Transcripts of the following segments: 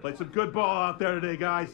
Played some good ball out there today, guys.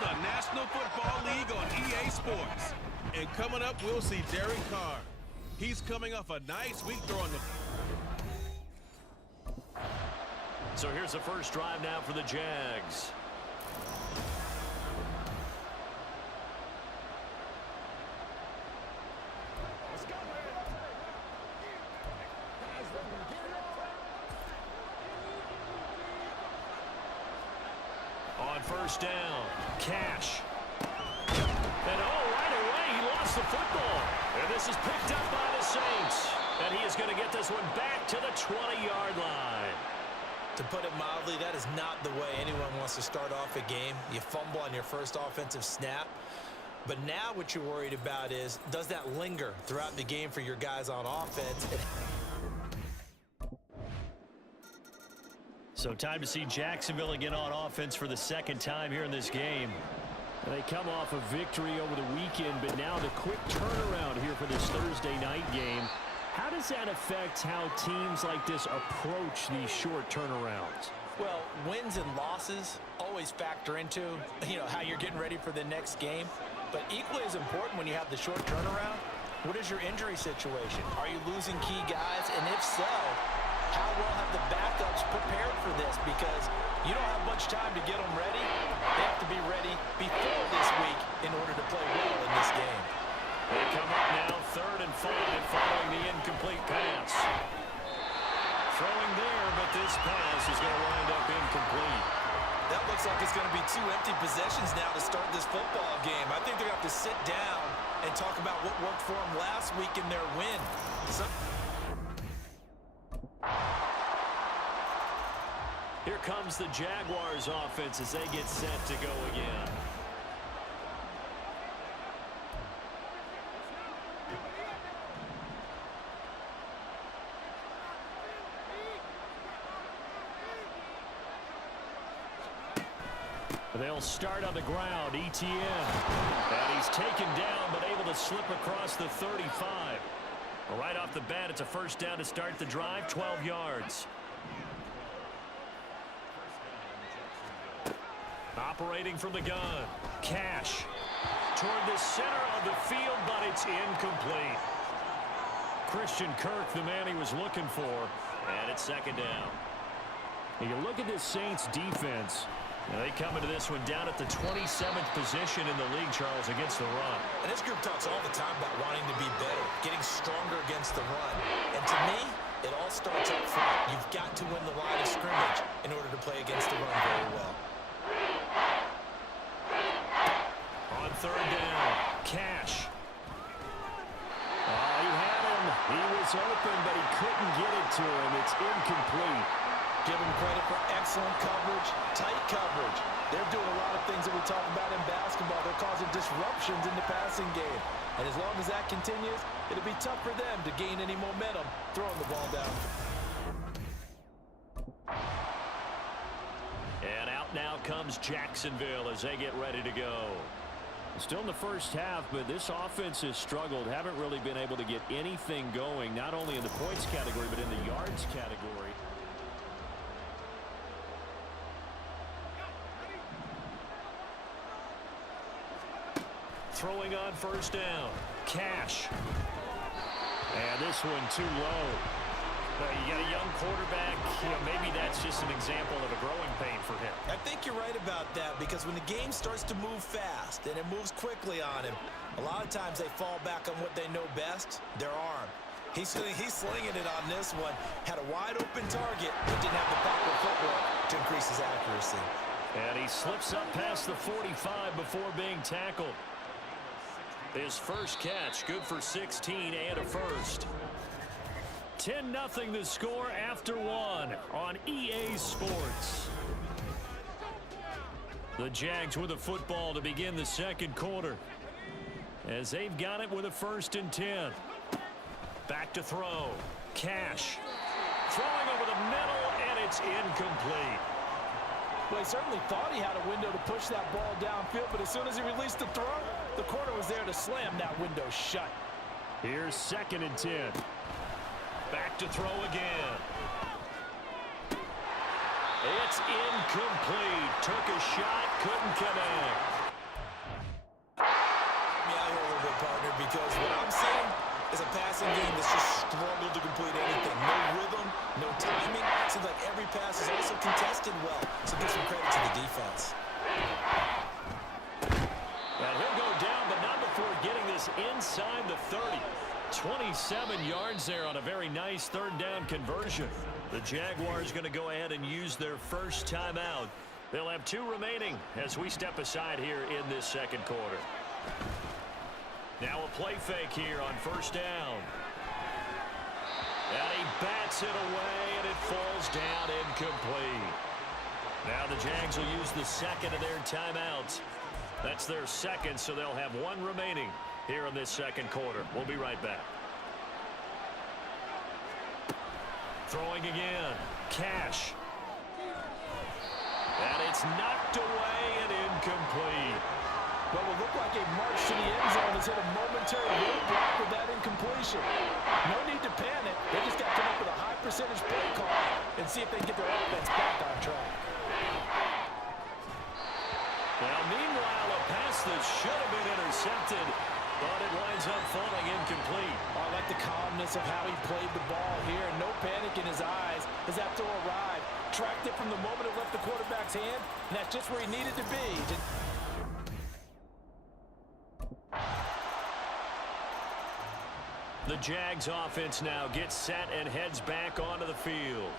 the National Football League on EA Sports. And coming up, we'll see Derek Carr. He's coming off a nice week throwing the... So here's the first drive now for the Jags. On first down, Cash. And right away, he lost the football. And this is picked up by the Saints. And he is going to get this one back to the 20-yard line. To put it mildly, that is not the way anyone wants to start off a game. You fumble on your first offensive snap. But now what you're worried about is, does that linger throughout the game for your guys on offense? So time to see Jacksonville again on offense for the second time here in this game. They come off a victory over the weekend, but now the quick turnaround here for this Thursday night game. How does that affect how teams like this approach these short turnarounds? Well, wins and losses always factor into, how you're getting ready for the next game. But equally as important when you have the short turnaround, what is your injury situation? Are you losing key guys? And if so, how well have the backups prepared for this? Because you don't have much time to get them ready. They have to be ready before this week in order to play well in this game. They come up now, 3rd and 5, following the incomplete pass. Throwing there, but this pass is going to wind up incomplete. That looks like it's going to be 2 empty possessions now to start this football game. I think they're going to have to sit down and talk about what worked for them last week in their win. Here comes the Jaguars offense as they get set to go again. They'll start on the ground, ETN. And he's taken down, but able to slip across the 35. Right off the bat, it's a first down to start the drive, 12 yards. Operating from the gun, Cash. Toward the center of the field, but it's incomplete. Christian Kirk, the man he was looking for, and it's second down. And you look at this Saints defense. They come into this one down at the 27th position in the league, Charles, against the run. And this group talks all the time about wanting to be better, getting stronger against the run. And to me, it all starts up front. You've got to win the line of scrimmage in order to play against the run very well. On 3rd down, Cash. He had him. He was open, but he couldn't get it to him. It's incomplete. Give them credit for excellent coverage, tight coverage. They're doing a lot of things that we talk about in basketball. They're causing disruptions in the passing game. And as long as that continues, it'll be tough for them to gain any momentum throwing the ball down. And out now comes Jacksonville as they get ready to go. Still in the first half, but this offense has struggled. Haven't really been able to get anything going, not only in the points category, but in the yards category. Throwing on first down, Cash. And this one too low. You got a young quarterback, maybe that's just an example of a growing pain for him. I think you're right about that, because when the game starts to move fast and it moves quickly on him, a lot of times they fall back on what they know best, their arm. He's slinging it on this one. Had a wide open target, but didn't have the proper footwork to increase his accuracy. And he slips up past the 45 before being tackled. His first catch, good for 16 and a first. 10-0 the score after one on EA Sports. The Jags with the football to begin the second quarter, as they've got it with a 1st and 10. Back to throw. Cash. Throwing over the middle, and it's incomplete. Well, he certainly thought he had a window to push that ball downfield, but as soon as he released the throw, the corner was there to slam that window shut. Here's 2nd and 10. Back to throw again. It's incomplete. Took a shot, couldn't connect. complete anything. No rhythm, no timing. Seems like every pass is also contested well. So give some credit to the defense. And he'll go down, but not before getting this inside the 30. 27 yards there on a very nice third down conversion. The Jaguars going to go ahead and use their first timeout. They'll have 2 remaining as we step aside here in this second quarter. Now a play fake here on first down. And he bats it away, and it falls down incomplete. Now the Jags will use the second of their timeouts. That's their second, so they'll have 1 remaining here in this second quarter. We'll be right back. Throwing again. Cash. And it's knocked away and incomplete. What will look like a march to the end zone has hit a momentary roadblock with that incompletion. No need to panic. They just got to come up with a high percentage play call and see if they can get their offense back on track. Well, meanwhile, a pass that should have been intercepted, but it winds up falling incomplete. I like the calmness of how he played the ball here. No panic in his eyes as that throw arrived. Tracked it from the moment it left the quarterback's hand, and that's just where he needed to be. The Jags offense now gets set and heads back onto the field.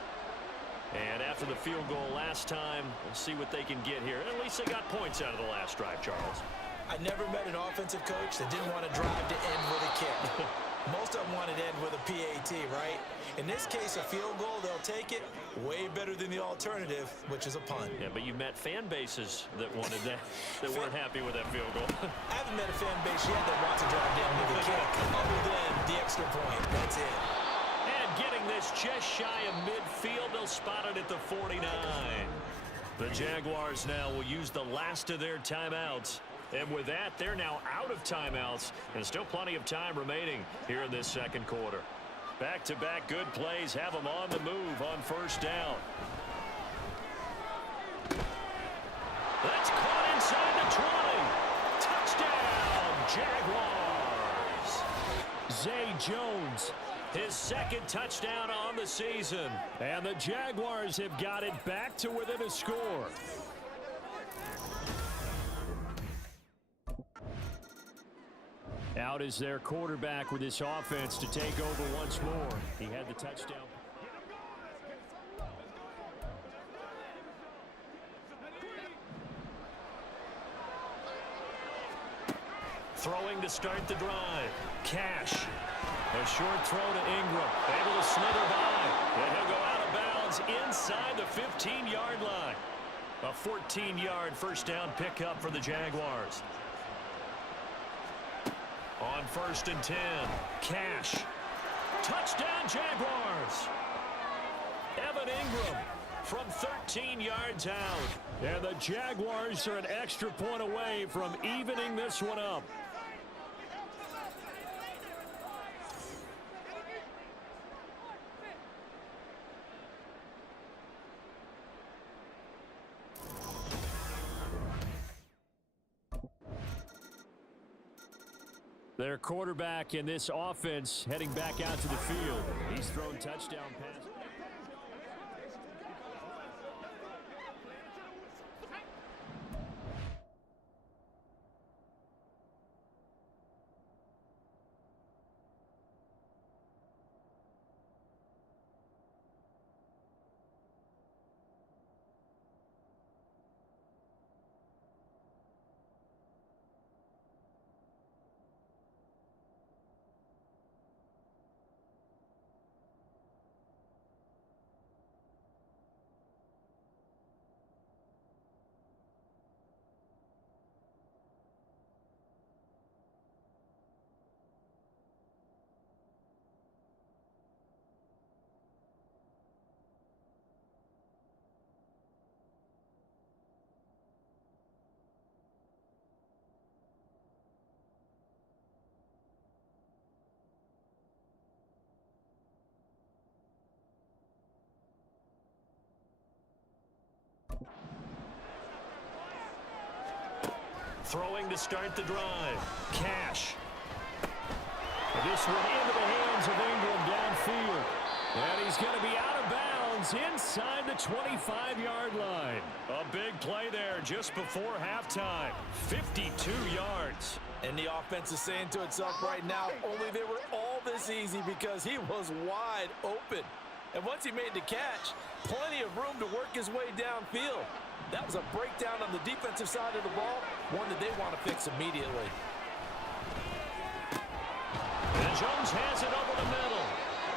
And after the field goal last time, we'll see what they can get here. At least they got points out of the last drive, Charles. I never met an offensive coach that didn't want to drive to end with a kick. Most of them wanted to end with a PAT, right? In this case, a field goal, they'll take it. Way better than the alternative, which is a punt. Yeah, but you met fan bases that wanted that, that weren't happy with that field goal. I haven't met a fan base yet that wants to drive down with a kick, other than the extra point. That's it. And getting this just shy of midfield, they'll spot it at the 49. The Jaguars now will use the last of their timeouts. And with that, they're now out of timeouts, and still plenty of time remaining here in this second quarter. Back-to-back good plays have them on the move on first down. That's caught inside the 20. Touchdown, Jaguars. Zay Jones, his second touchdown on the season. And the Jaguars have got it back to within a score. Out is their quarterback with this offense to take over once more. He had the touchdown. Throwing to start the drive. Cash. A short throw to Ingram. Able to slither by. And he'll go out of bounds inside the 15-yard line. A 14-yard first down pickup for the Jaguars. On first and 10, Cash. Touchdown, Jaguars. Evan Ingram from 13 yards out. And the Jaguars are an extra point away from evening this one up. Their quarterback in this offense heading back out to the field. He's thrown touchdown passes. Throwing to start the drive. Cash. This one into the hands of Ingram field. And he's going to be out of bounds inside the 25-yard line. A big play there just before halftime. 52 yards. And the offense is saying to itself right now, only they were all this easy because he was wide open. And once he made the catch, plenty of room to work his way downfield. That was a breakdown on the defensive side of the ball, one that they want to fix immediately. And Jones has it over the middle.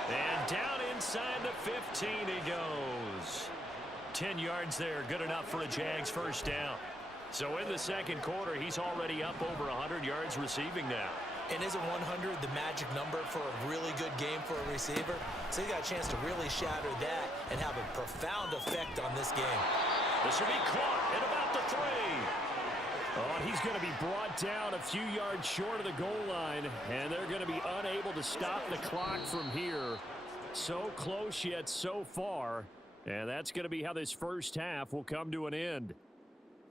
And down inside the 15 he goes. 10 yards there, good enough for a Jags first down. So in the second quarter, he's already up over 100 yards receiving now. And isn't 100 the magic number for a really good game for a receiver? So he got a chance to really shatter that and have a profound effect on this game. This will be caught at about the 3. Oh, and he's going to be brought down a few yards short of the goal line, and they're going to be unable to stop the clock from here. So close yet so far, and that's going to be how this first half will come to an end.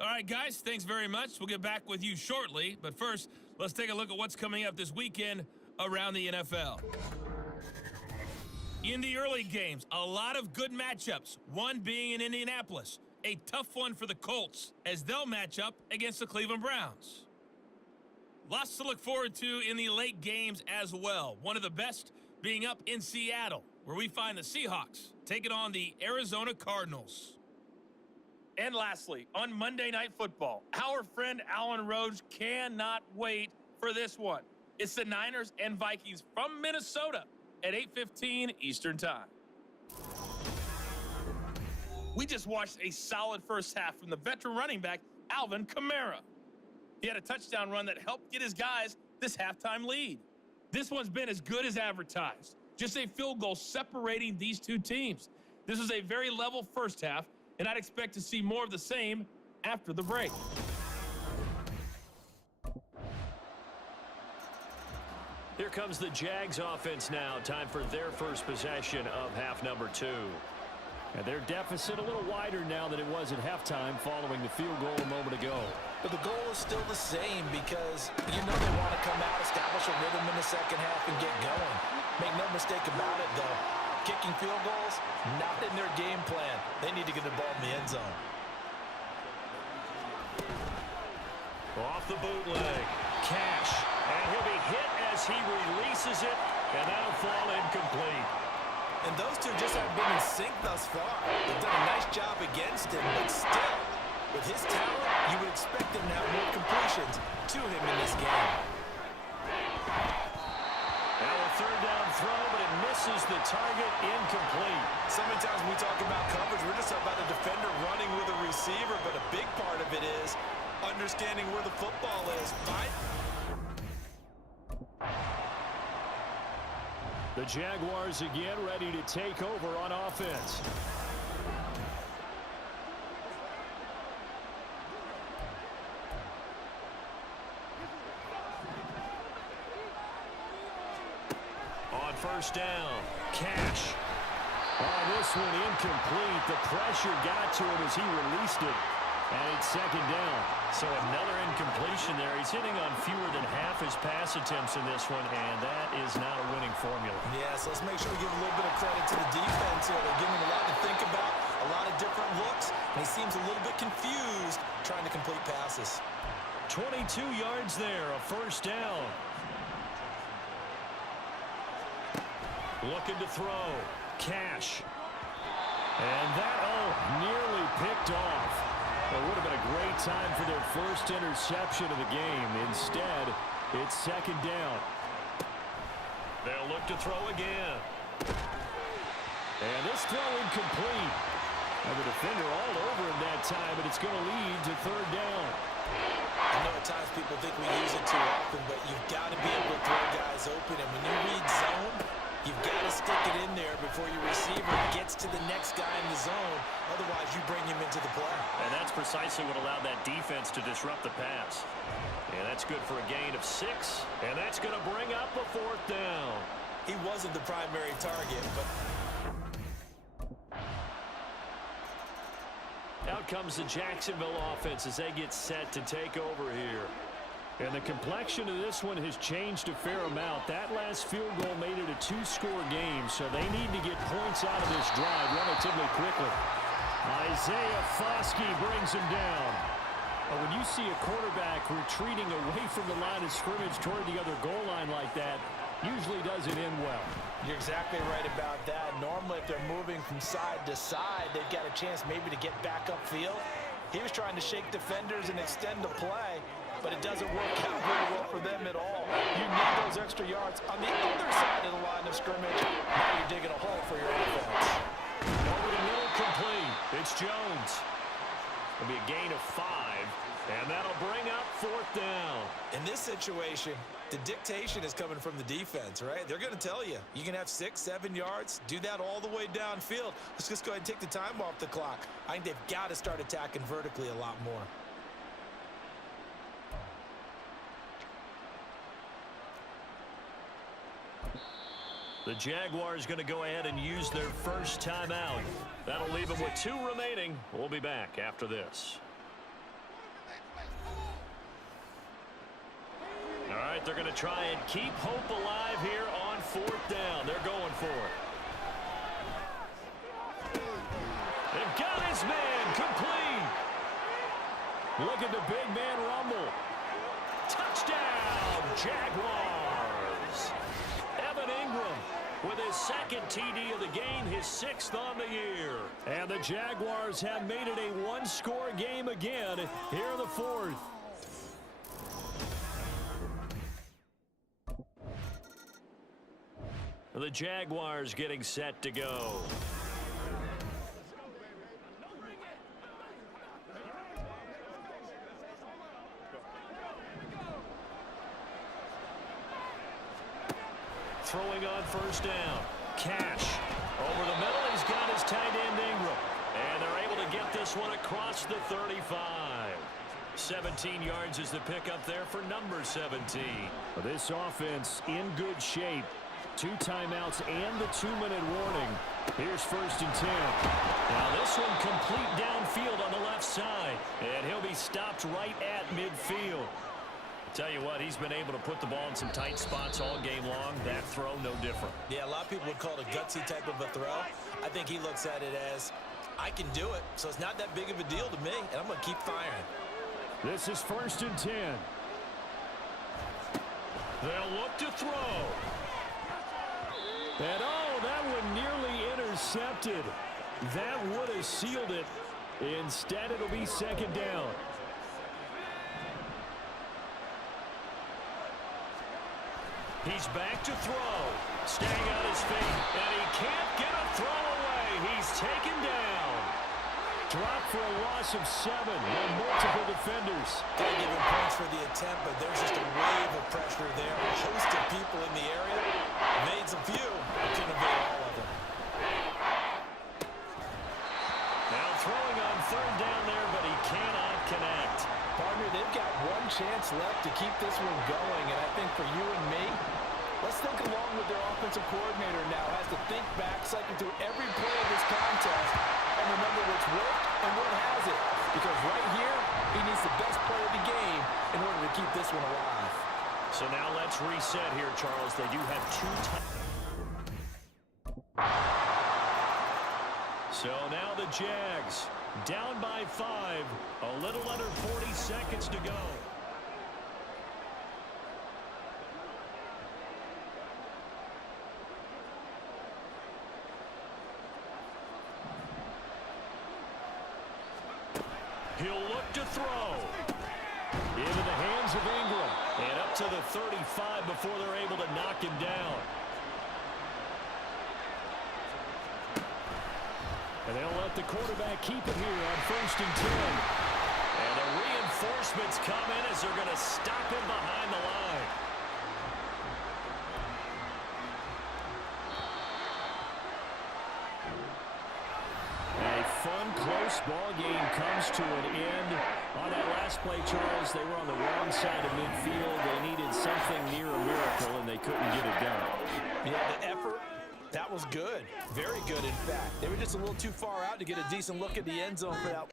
All right, guys, thanks very much. We'll get back with you shortly. But first, let's take a look at what's coming up this weekend around the NFL. In the early games, a lot of good matchups, one being in Indianapolis. A tough one for the Colts as they'll match up against the Cleveland Browns. Lots to look forward to in the late games as well. One of the best being up in Seattle, where we find the Seahawks taking on the Arizona Cardinals. And lastly, on Monday Night Football, our friend Alan Rhodes cannot wait for this one. It's the Niners and Vikings from Minnesota at 8:15 Eastern Time. We just watched a solid first half from the veteran running back, Alvin Kamara. He had a touchdown run that helped get his guys this halftime lead. This one's been as good as advertised. Just a field goal separating these two teams. This was a very level first half, and I'd expect to see more of the same after the break. Here comes the Jags offense now. Time for their first possession of half number 2. And their deficit a little wider now than it was at halftime following the field goal a moment ago. But the goal is still the same because you know they want to come out, establish a rhythm in the second half, and get going. Make no mistake about it, though. Kicking field goals, not in their game plan. They need to get the ball in the end zone. Off the bootleg. Cash. And he'll be hit as he releases it, and that'll fall incomplete. And those two just haven't been in sync thus far. They've done a nice job against him, but still, with his talent, you would expect him to have more completions to him in this game. Now a third down throw, but it misses the target, incomplete. So many times when we talk about coverage, we're just talking about a defender running with a receiver, but a big part of it is understanding where the football is. The Jaguars again ready to take over on offense. On first down, Cash. Oh, this one incomplete. The pressure got to him as he released it. And it's second down. So another incompletion there. He's hitting on fewer than half his pass attempts in this one, and that is not a winning formula. Yes, let's make sure we give a little bit of credit to the defense here. They're giving him a lot to think about, a lot of different looks, and he seems a little bit confused trying to complete passes. 22 yards there, a first down. Looking to throw. Cash. And that, nearly picked off. It would have been a great time for their first interception of the game. Instead, it's second down. They'll look to throw again. And this throw incomplete. And the defender all over him that time, but it's going to lead to third down. I know at times people think we use it too often, but you've got to be able to throw guys open. And when you read zone, you've got to stick it in there before your receiver gets to the next guy in the zone. Otherwise, you bring him into the play. And that's precisely what allowed that defense to disrupt the pass. And that's good for a gain of 6. And that's going to bring up a fourth down. He wasn't the primary target, but... Out comes the Jacksonville offense as they get set to take over here. And the complexion of this one has changed a fair amount. That last field goal made it a two-score game, so they need to get points out of this drive relatively quickly. Isaiah Foskey brings him down. But when you see a quarterback retreating away from the line of scrimmage toward the other goal line like that, usually doesn't end well. You're exactly right about that. Normally, if they're moving from side to side, they've got a chance maybe to get back upfield. He was trying to shake defenders and extend the play, but it doesn't work out very well for them at all. You need those extra yards on the other side of the line of scrimmage. Now you're digging a hole for your offense. Over the middle, complete. It's Jones. It'll be a gain of 5, and that'll bring up 4th down. In this situation, the dictation is coming from the defense, right? They're going to tell you, you can have 6, 7 yards, do that all the way downfield. Let's just go ahead and take the time off the clock. I think they've got to start attacking vertically a lot more. The Jaguars going to go ahead and use their first timeout. That'll leave them with 2 remaining. We'll be back after this. All right, they're going to try and keep hope alive here on 4th down. They're going for it. They've got his man complete. Look at the big man rumble. Touchdown, Jaguars. Evan Ingram with his 2nd TD of the game, his 6th on the year. And the Jaguars have made it a one-score game again here in the 4th. The Jaguars getting set to go. Throwing on 1st down. Cash. Over the middle, he's got his tight end Ingram. And they're able to get this one across the 35. 17 yards is the pickup there for number 17. This offense in good shape. 2 timeouts and the 2-minute warning. Here's 1st and 10. Now this one complete downfield on the left side. And he'll be stopped right at midfield. Tell you what, he's been able to put the ball in some tight spots all game long. That throw, no different. Yeah, a lot of people would call it a gutsy type of a throw. I think he looks at it as, I can do it, so it's not that big of a deal to me, and I'm going to keep firing. This is 1st and 10. They'll look to throw. And oh, that one nearly intercepted. That would have sealed it. Instead, it'll be 2nd down. He's back to throw. Staying on his feet. And he can't get a throw away. He's taken down. Dropped for a loss of 7 on multiple defenders. Gotta give him points for the attempt, but there's just a wave of pressure there. A host of people in the area. Made some few. Couldn't evade all of them. Now throwing on 3rd down there, but he cannot connect. Partner, they've got one chance left to keep this one going, and I think for you and me, let's think along with their offensive coordinator now. Has to think back, cycle through every play of this contest, and remember what's worked and what hasn't. Because right here, he needs the best play of the game in order to keep this one alive. So now let's reset here, Charles. They do have 2 times. So now the Jags down by 5. A little under 40 seconds to go. He'll look to throw. Into the hands of Ingram. And up to the 35 before they're able to knock him down. And they'll let the quarterback keep it here on 1st and 10. And the reinforcements come in as they're going to stop him behind the line. A fun, close ball game comes to an end. On that last play, Charles, they were on the wrong side of midfield. They needed something near a miracle, and they couldn't get it done. Yeah, the effort, that was good. Very good, in fact. They were just a little too far out to get a decent look at the end zone for that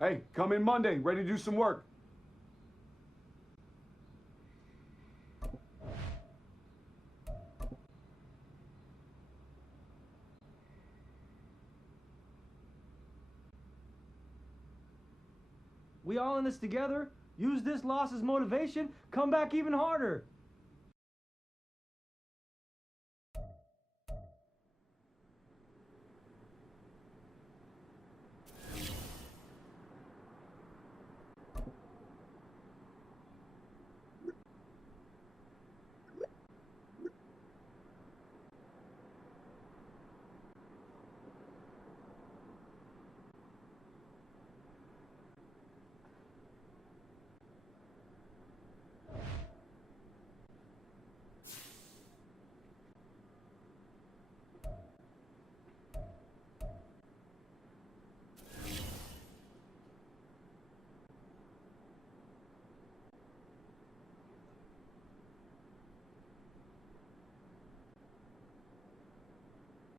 Hey, come in Monday, ready to do some work. We all in this together. Use this loss as motivation. Come back even harder.